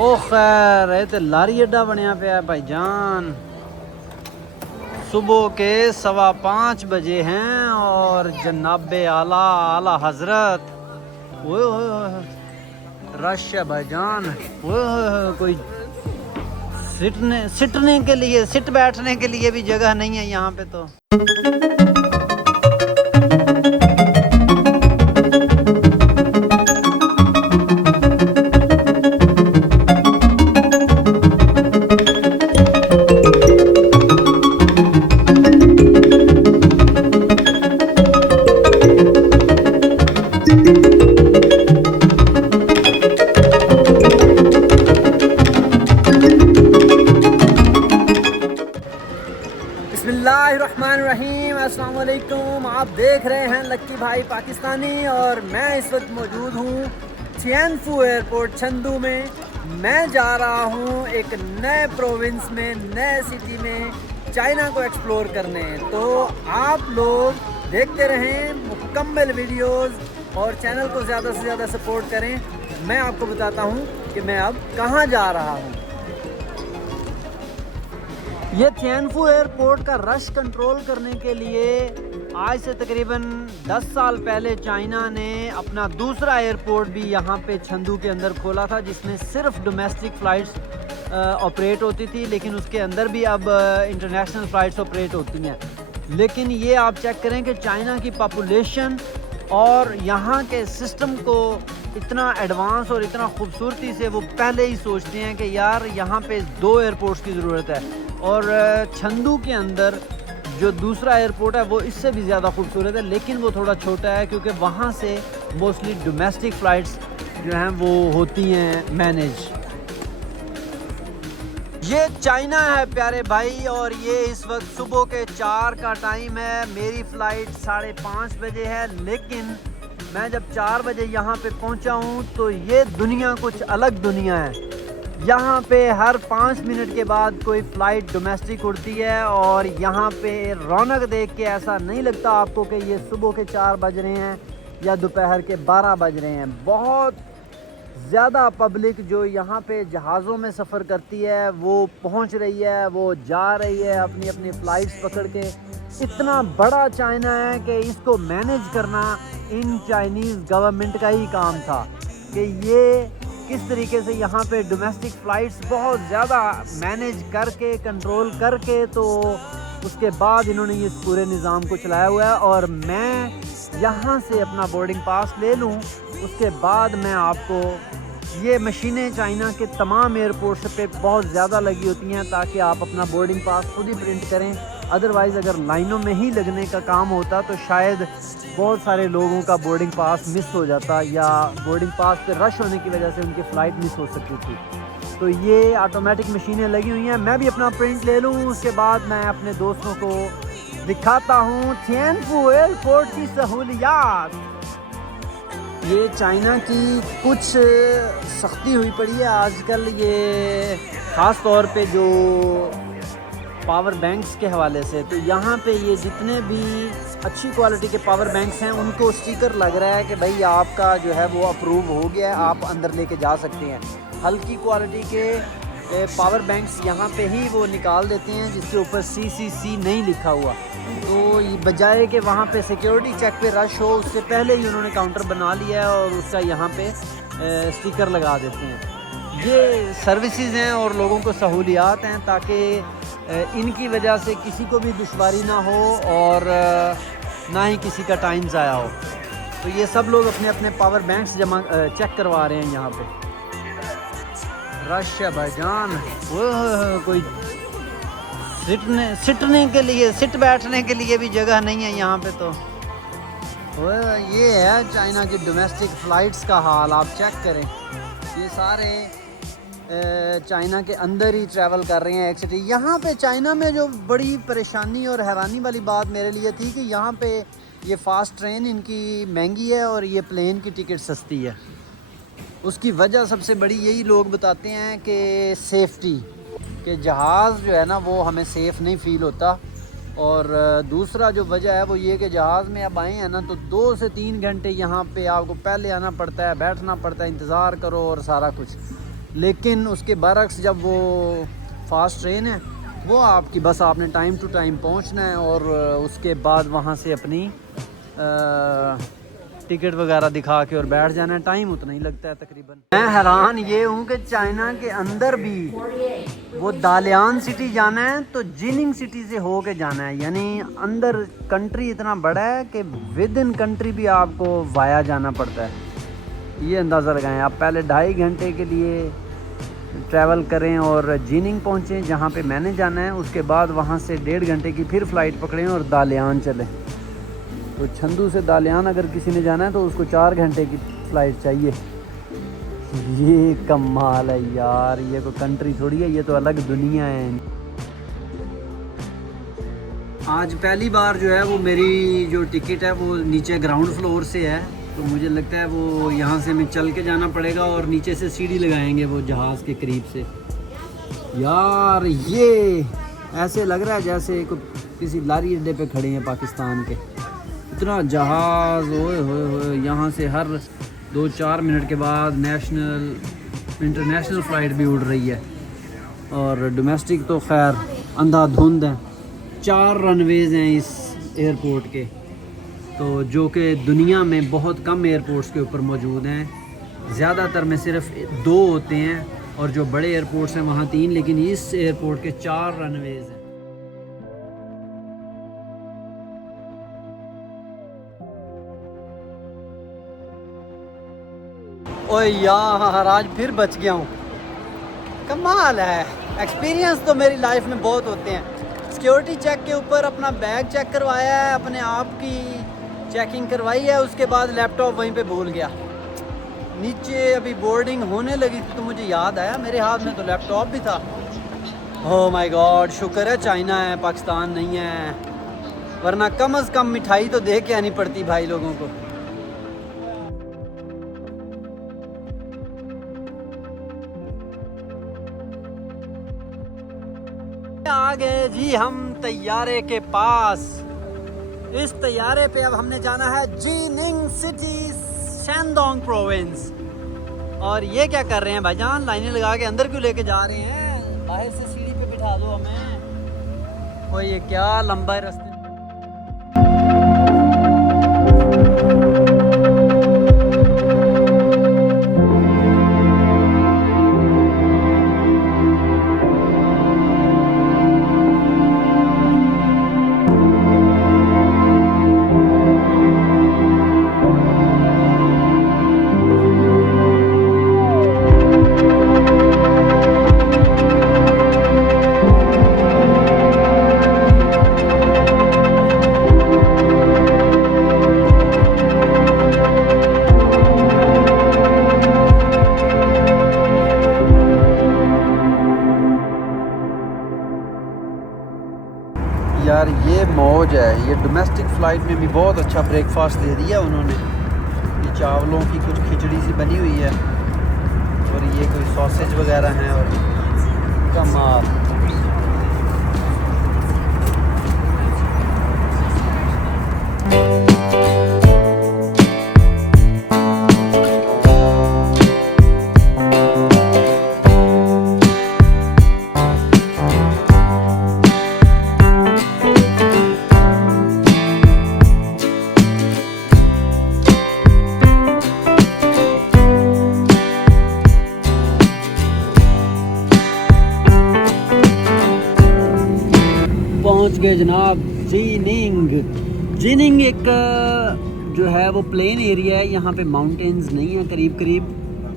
ओ खैर ये तो लारी अड्डा बनया पे है भाईजान। सुबह के 5:15 बजे हैं और जनाबे आला आला हजरत ओए होए रश है भाईजान। ओए होए कोई सिटने के लिए सिट बैठने के लिए भी जगह नहीं है यहाँ पे तो। बिस्मिल्लाहिर्रहमानिर्रहीम, अस्सलाम वालेकुम। आप देख रहे हैं लक्की भाई पाकिस्तानी और मैं इस वक्त मौजूद हूँ थिएनफू एयरपोर्ट चंदू में। मैं जा रहा हूँ एक नए प्रोविंस में, नए सिटी में चाइना को एक्सप्लोर करने। तो आप लोग देखते रहें मुकम्मल वीडियोस और चैनल को ज़्यादा से ज़्यादा सपोर्ट करें। मैं आपको बताता हूँ कि मैं अब कहाँ जा रहा हूँ। ये थिएनफू एयरपोर्ट का रश कंट्रोल करने के लिए आज से तकरीबन 10 साल पहले चाइना ने अपना दूसरा एयरपोर्ट भी यहाँ पे चंदू के अंदर खोला था, जिसमें सिर्फ डोमेस्टिक फ़्लाइट्स ऑपरेट होती थी, लेकिन उसके अंदर भी अब इंटरनेशनल फ़्लाइट्स ऑपरेट होती हैं। लेकिन ये आप चेक करें कि चाइना की पॉपुलेशन और यहाँ के सिस्टम को इतना एडवांस और इतना खूबसूरती से वो पहले ही सोचते हैं कि यार यहाँ पे 2 एयरपोर्ट्स की ज़रूरत है। और चंदू के अंदर जो दूसरा एयरपोर्ट है वो इससे भी ज़्यादा खूबसूरत है, लेकिन वो थोड़ा छोटा है क्योंकि वहाँ से मोस्टली डोमेस्टिक फ़्लाइट्स जो हैं वो होती हैं मैनेज। ये चाइना है प्यारे भाई, और ये इस वक्त सुबह के 4 का टाइम है। मेरी फ़्लाइट 5:30 बजे है, लेकिन मैं जब 4 बजे यहाँ पे पहुँचा हूँ तो ये दुनिया कुछ अलग दुनिया है। यहाँ पे हर 5 मिनट के बाद कोई फ़्लाइट डोमेस्टिक उड़ती है और यहाँ पे रौनक देख के ऐसा नहीं लगता आपको कि ये सुबह के 4 बज रहे हैं या दोपहर के 12 बज रहे हैं। बहुत ज़्यादा पब्लिक जो यहाँ पे जहाज़ों में सफ़र करती है वो पहुँच रही है, वो जा रही है अपनी अपनी फ़्लाइट्स पकड़ के। इतना बड़ा चाइना है कि इसको मैनेज करना इन चाइनीज़ गवर्नमेंट का ही काम था कि ये किस तरीके से यहाँ पे डोमेस्टिक फ़्लाइट्स बहुत ज़्यादा मैनेज करके कंट्रोल करके, तो उसके बाद इन्होंने ये पूरे निज़ाम को चलाया हुआ है। और मैं यहाँ से अपना बोर्डिंग पास ले लूँ, उसके बाद मैं आपको ये मशीनें चाइना के तमाम एयरपोर्ट्स पे बहुत ज़्यादा लगी होती हैं ताकि आप अपना बोर्डिंग पास खुद ही प्रिंट करें। अदरवाइज़ अगर लाइनों में ही लगने का काम होता तो शायद बहुत सारे लोगों का बोर्डिंग पास मिस हो जाता, या बोर्डिंग पास पे रश होने की वजह से उनकी फ़्लाइट मिस हो सकती थी। तो ये ऑटोमेटिक मशीनें लगी हुई हैं। मैं भी अपना प्रिंट ले लूँ, उसके बाद मैं अपने दोस्तों को दिखाता हूँ थिएनफू एयरपोर्ट की सहूलियात। ये चाइना की कुछ सख्ती हुई पड़ी है आजकल, ये ख़ास तौर पे जो पावर बैंक्स के हवाले से। तो यहाँ पे ये जितने भी अच्छी क्वालिटी के पावर बैंक्स हैं उनको स्टिकर लग रहा है कि भाई आपका जो है वो अप्रूव हो गया है, आप अंदर लेके जा सकते हैं। हल्की क्वालिटी के पावर बैंक्स यहाँ पे ही वो निकाल देते हैं जिसके ऊपर CCC नहीं लिखा हुआ। तो ये बजाय कि वहाँ पे सिक्योरिटी चेक पे रश हो, उससे पहले ही उन्होंने काउंटर बना लिया है और उसका यहाँ पे स्टिकर लगा देते हैं। ये सर्विसेज हैं और लोगों को सहूलियात हैं ताकि इनकी वजह से किसी को भी दुश्वारी ना हो और ना ही किसी का टाइम ज़ाया हो। तो ये सब लोग अपने अपने पावर बैंक्स जमा चेक करवा रहे हैं यहाँ पे। रश है भाईजान, वो कोई सिटने के लिए सिट बैठने के लिए भी जगह नहीं है यहाँ पे। तो ये है चाइना की डोमेस्टिक फ़्लाइट्स का हाल, आप चेक करें। ये सारे चाइना के अंदर ही ट्रैवल कर रहे हैं एक सिटी। यहाँ पे चाइना में जो बड़ी परेशानी और हैरानी वाली बात मेरे लिए थी कि यहाँ पे ये फ़ास्ट ट्रेन इनकी महंगी है और ये प्लेन की टिकट सस्ती है। उसकी वजह सबसे बड़ी यही लोग बताते हैं कि सेफ्टी, कि जहाज़ जो है ना वो हमें सेफ़ नहीं फ़ील होता। और दूसरा जो वजह है वो ये कि जहाज़ में अब आए हैं ना तो 2 से 3 घंटे यहाँ पे आपको पहले आना पड़ता है, बैठना पड़ता है, इंतज़ार करो और सारा कुछ। लेकिन उसके बरक्स जब वो फास्ट ट्रेन है वो आपकी बस आपने टाइम टू टाइम पहुंचना है और उसके बाद वहाँ से अपनी टिकट वगैरह दिखा के और बैठ जाना है। टाइम उतना ही लगता है तकरीबन। मैं हैरान ये हूँ कि चाइना के अंदर भी वो दालियान सिटी जाना है तो जिनिंग सिटी से हो के जाना है, यानी अंदर कंट्री इतना बड़ा है कि विद इन कंट्री भी आपको वाया जाना पड़ता है। ये अंदाज़ा लगाएं आप, पहले 2.5 घंटे के लिए ट्रैवल करें और जिनिंग पहुँचें जहाँ पे मैंने जाना है, उसके बाद वहाँ से 1.5 घंटे की फिर फ़्लाइट पकड़ें और दालियान चलें। तो छंदू से दालियान अगर किसी ने जाना है तो उसको 4 घंटे की फ़्लाइट चाहिए। ये कमाल है यार, ये कोई कंट्री थोड़ी है, ये तो अलग दुनिया है। आज पहली बार जो है वो मेरी जो टिकट है वो नीचे ग्राउंड फ्लोर से है, तो मुझे लगता है वो यहाँ से मैं चल के जाना पड़ेगा और नीचे से सीढ़ी लगाएंगे वो जहाज़ के करीब से। यार ये ऐसे लग रहा है जैसे किसी लारी अड्डे पे खड़े हैं पाकिस्तान के। इतना जहाज़, ओए होए होए, यहाँ से हर 2-4 मिनट के बाद नेशनल इंटरनेशनल फ़्लाइट भी उड़ रही है और डोमेस्टिक तो खैर अंधाधुंध है। 4 रनवेज़ हैं इस एयरपोर्ट के, तो जो कि दुनिया में बहुत कम एयरपोर्ट्स के ऊपर मौजूद हैं। ज़्यादातर में सिर्फ 2 होते हैं और जो बड़े एयरपोर्ट्स हैं वहाँ 3, लेकिन इस एयरपोर्ट के 4 रनवेज़ हैं। ओए यार आज फिर बच गया हूँ, कमाल है। एक्सपीरियंस तो मेरी लाइफ में बहुत होते हैं। सिक्योरिटी चेक के ऊपर अपना बैग चेक करवाया है, अपने आप की चेकिंग करवाई है, उसके बाद लैपटॉप वहीं पे भूल गया। नीचे अभी बोर्डिंग होने लगी थी तो मुझे याद आया मेरे हाथ में तो लैपटॉप भी था। ओह माय गॉड, शुक्र है चाइना है, पाकिस्तान नहीं है, वरना कम से कम मिठाई तो दे के आनी पड़ती भाई लोगों को। आ गए जी हम तैयारे के पास। इस तैयारे पे अब हमने जाना है जीनिंग सिटी, शैनडोंग प्रोविंस। और ये क्या कर रहे हैं भाईजान, लाइनें लगा के अंदर क्यों लेके जा रहे हैं? बाहर से सीढ़ी पे बिठा दो हमें। और ये क्या लंबा है रास्ते। यार ये मौज है, ये डोमेस्टिक फ़्लाइट में भी बहुत अच्छा ब्रेकफास्ट दे दिया उन्होंने। ये चावलों की कुछ खिचड़ी सी बनी हुई है और ये कोई सॉसेज वगैरह हैं और कमाल। पहुंच गए जनाब जीनिंग। जीनिंग एक जो है वो प्लेन एरिया है, यहाँ पे माउंटेन्स नहीं है करीब करीब,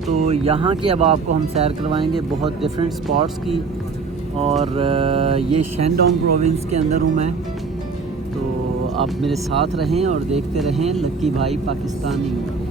तो यहाँ की अब आपको हम सैर करवाएंगे बहुत डिफरेंट स्पॉट्स की। और ये शैनडोंग प्रोविंस के अंदर हूँ मैं, तो आप मेरे साथ रहें और देखते रहें लक्की भाई पाकिस्तानी।